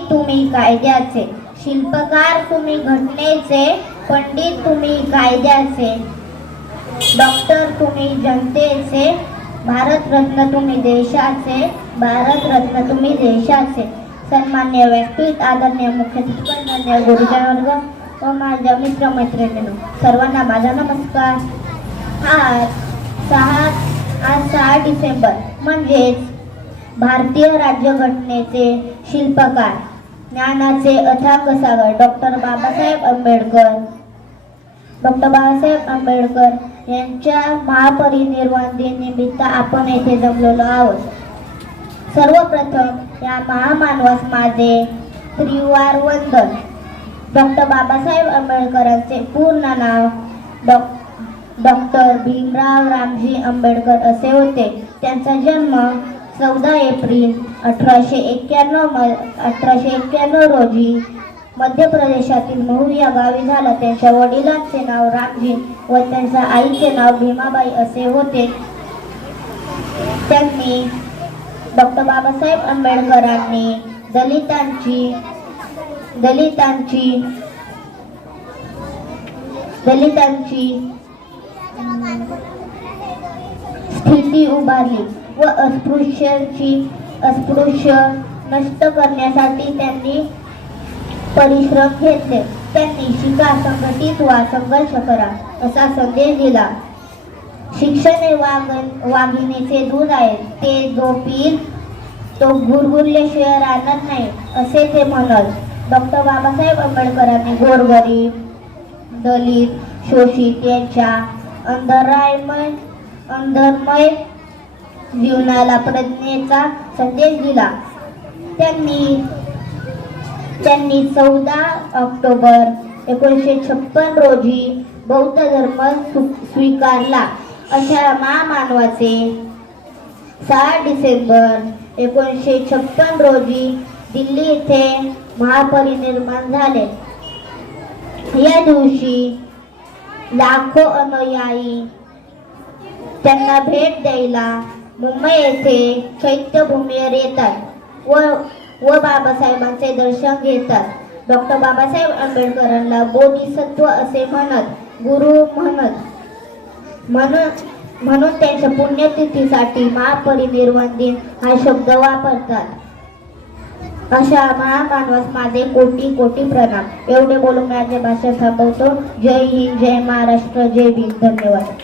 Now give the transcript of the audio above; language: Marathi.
तुम्ही कायद्याचे. शिल्पकार तुम्ही घटनेचे पंडित तुम्ही कायद्याचे. डॉक्टर तुम्ही जनतेचे भारतरत्न तुम्ही देशाचे भारतरत्न तुम्ही देशाचे. सन्मान्य व्यासपीठ आदरणीय मुख्य सन्मान्य गुरुजनवर्ग व माझ्या मित्रमैत्रिणींनो सर्वांना माझा नमस्कार. आज सहा आज सहा डिसेंबर म्हणजेच भारतीय राज्यघटनेचे शिल्पकार ज्ञानाचे अथांग सागर डॉक्टर बाबासाहेब आंबेडकर. डॉक्टर बाबासाहेब आंबेडकर यांच्या महापरिनिर्वाण दिनिमित्त आपण येथे जमलेलो आहोत. सर्वप्रथम या महामानवास माझे त्रिवार वंदन. डॉक्टर बाबासाहेब आंबेडकरांचे पूर्ण नाव डॉ डॉक्टर भीमराव रामजी आंबेडकर असे होते. त्यांचा जन्म चौदा एप्रिल अठराशे एक्क्याण्णव अठराशे एक्क्याण्णव रोजी मध्य प्रदेशातील महू या गावी झाला. त्यांच्या वडिलांचे नाव रामजी व त्यांच्या आईचे नाव भीमाबाई असे होते. त्यांनी डॉक्टर बाबासाहेब आंबेडकरांनी दलितांची दलितांची दलितांची स्थिती उभारली. व अस्पृश्यांची अस्पृश्य नष्ट करण्यासाठी त्यांनी परिश्रम घेतले. त्यांनी शिका संघटित वा संघर्ष करा असा संदेश दिला. शिक्षण हे वाघ वाघिणीचे दूध आहे. ते जो पीर तो गुरगुरल्याशिवाय राहणार नाही असे ते म्हणत. डॉक्टर बाबासाहेब आंबेडकरांनी गोरगरीब दलित शोषित यांच्या अंधरायमय अंधर्मय जीवनाला प्रज्ञेचा संदेश दिला. त्यांनी त्यांनी चौदा ऑक्टोबर एकोणीसशे छप्पन रोजी बौद्ध धर्म स्वीकारला. अशा महामानवाचे सहा डिसेंबर एकोणीसशे छप्पन रोजी दिल्ली येथे महापरिनिर्माण झाले. या दिवशी लाखो अनुयायी त्यांना भेट द्यायला मुंबई येथे चैत्यभूमीवर येतात व व बाबासाहेबांचे दर्शन घेतात. डॉक्टर बाबासाहेब आंबेडकरांना बोधिसत्व असे म्हणत गुरु म्हणत म्हणून म्हणून त्यांच्या पुण्यतिथीसाठी महापरिनिर्वाण दिन हा शब्द वापरतात. अशा महामानवास माझे कोटी कोटी प्रणाम. एवढे बोलून माझे भाषा थांबवतो. जय हिंद जय महाराष्ट्र जय भीम. धन्यवाद.